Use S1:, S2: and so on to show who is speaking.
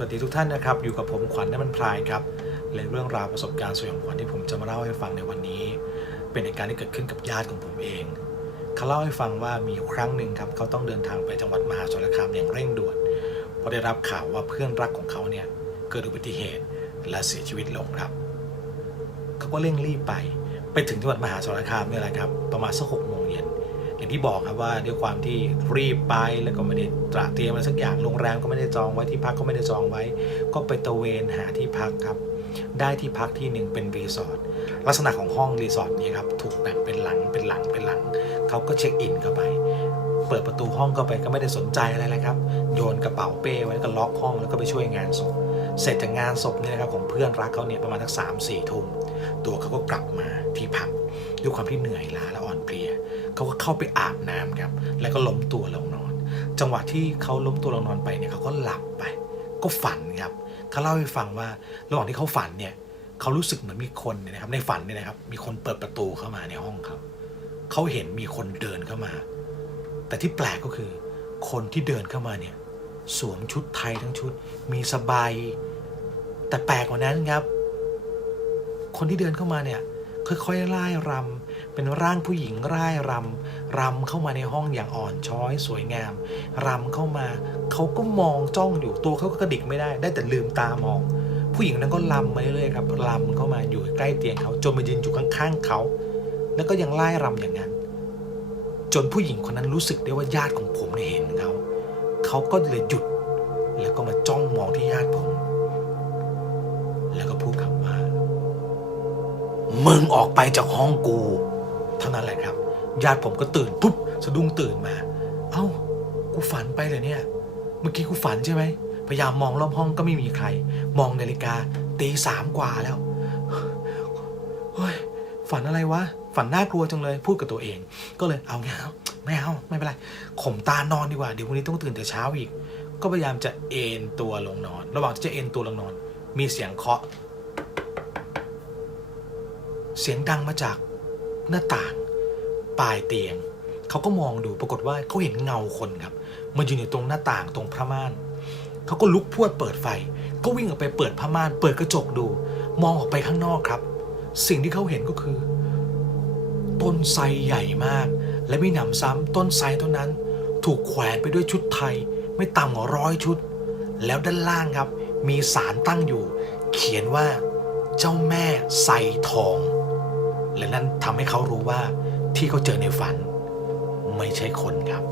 S1: วัสดีทุกท่านนะครับ อยู่กับผมขวัญน้ำมันพรายครับและเรื่องราวประสบการณ์สยองขวัญที่ผมจะมาเล่าให้ฟังในวันนี้ เป็นเหตุการณ์ที่เกิดขึ้นกับญาติของผมเองเขาเล่าให้ฟังว่ามีครั้งหนึ่งครับเขาต้องเดินทางไปจังหวัดมหาสารคามอย่างเร่งด่วนเพราะได้รับข่าวว่าเพื่อนรักของเขาเนี่ยเกิดอุบัติเหตุและเสียชีวิตลงครับเขาก็เร่งรีบไปไปถึงจังหวัดมหาสารคามเนี่ยแหละครับประมาณสักหกโมงเย็น อย่างที่บอกครับว่าด้วยความที่รีบไปแล้วก็ไม่ได้ตระเตรียมอะไรสักอย่างโรงแรมก็ไม่ได้จองไว้ที่พักก็ไม่ได้จองไว้ ก็ไปตะเวนหาที่พักครับ ได้ที่พักที่หนึ่งเป็นรีสอร์ทลักษณะของห้องรีสอร์ทนี้ครับถูกแบ่งเป็นหลังเป็นหลังเป็นหลังเขาก็เช็คอินเข้าไป เปิดประตูห้องเข้าไปก็ไม่ได้สนใจอะไรเลยครับ โยนกระเป๋าเป้ไว้ก็ล็อกห้องแล้วก็ไปช่วยงานศพเสร็จจากงานศพเนี่ยนะครับของเพื่อนรักเขาเนี่ยประมาณสักสามสี่ทุ่มตัวเขาก็กลับมาที่พักด้วยความที่เหนื่อยล้าและอ่อนเพลีย เขาก็เข้าไปอาบน้ำครับ แล้วก็ล้มตัวลงนอน จังหวะที่เขาล้มตัวลงนอนไปเนี่ยเขาก็หลับไป ก็ฝันครับเขาเล่าให้ฟังว่าระหว่างที่เขาฝันเนี่ยเขารู้สึกเหมือนมีคนเนี่ยนะครับ ในฝันเนี่ยนะครับ มีคนเปิดประตูเข้ามาในห้องเขาเขาเห็นมีคนเดินเข้ามา แต่ที่แปลกก็คือ คนที่เดินเข้ามาเนี่ย สวมชุดไทยทั้งชุด มีสบาย แต่แปลกกว่านั้นครับ คนที่เดินเข้ามาเนี่ย ค่อยๆร่ายรำเป็นร่างผู้หญิงร่ายรำรำเข้ามาในห้องอย่างอ่อนช้อย สวยงามรำเข้ามาเขาก็มองจ้องอยู่ตัวเขาก็กระดิกไม่ได้ ได้แต่ลืมตามอง ผู้หญิงนั้นก็รำมาเรื่อยๆครับรำเข้ามาอยู่ใกล้เตียงเขาจนมายืนอยู่ข้างๆเขา แล้วก็ยังไล่รำอย่างนั้น จนผู้หญิงคนนั้นรู้สึกได้ว่าญาติของผมเนี่ยเห็นเขาเขาก็เลยหยุด แล้วก็มาจ้องมองที่ญาติผม แล้วก็พูดคำ มึงออกไปจากห้องกู เท่านั้นแหละครับ ญาติผมก็ตื่นปุ๊บสะดุ้งตื่นมา เอ้า กูฝันไปเลยเนี่ย เมื่อกี้กูฝันใช่ไหม พยายามมองรอบห้องก็ไม่มีใคร มองนาฬิกาตีสามกว่าแล้วเฮ้ยฝันอะไรวะ ฝันน่ากลัวจังเลย พูดกับตัวเอง ก็เลยเอาไงเอาไม่เอา ไม่เป็นไร ข่มตานอนดีกว่า เดี๋ยววันนี้ต้องตื่นแต่เช้าอีก ก็พยายามจะเอนตัวลงนอน ระหว่างที่จะเอนตัวลงนอน มีเสียงเคาะ เสียงดังมาจากหน้าต่างปลายเตียง เขาก็มองดูปรากฏว่าเขาเห็นเงาคนครับ มันยืนอยู่ตรงหน้าต่างตรงผ้าม่าน เขาก็ลุกพวดเปิดไฟ ก็วิ่งออกไปเปิดผ้าม่าน เปิดกระจกดู มองออกไปข้างนอกครับ สิ่งที่เขาเห็นก็คือ ต้นไทรใหญ่มาก และมีหนำซ้ำต้นไทรต้นนั้น ถูกแขวนไปด้วยชุดไทย ไม่ต่ำกว่าร้อยชุด แล้วด้านล่างครับ มีสารตั้งอยู่ เขียนว่า เจ้าแม่ไทรทอง และนั่นทำให้เขารู้ว่าที่เขาเจอในฝัน ไม่ใช่คนครับ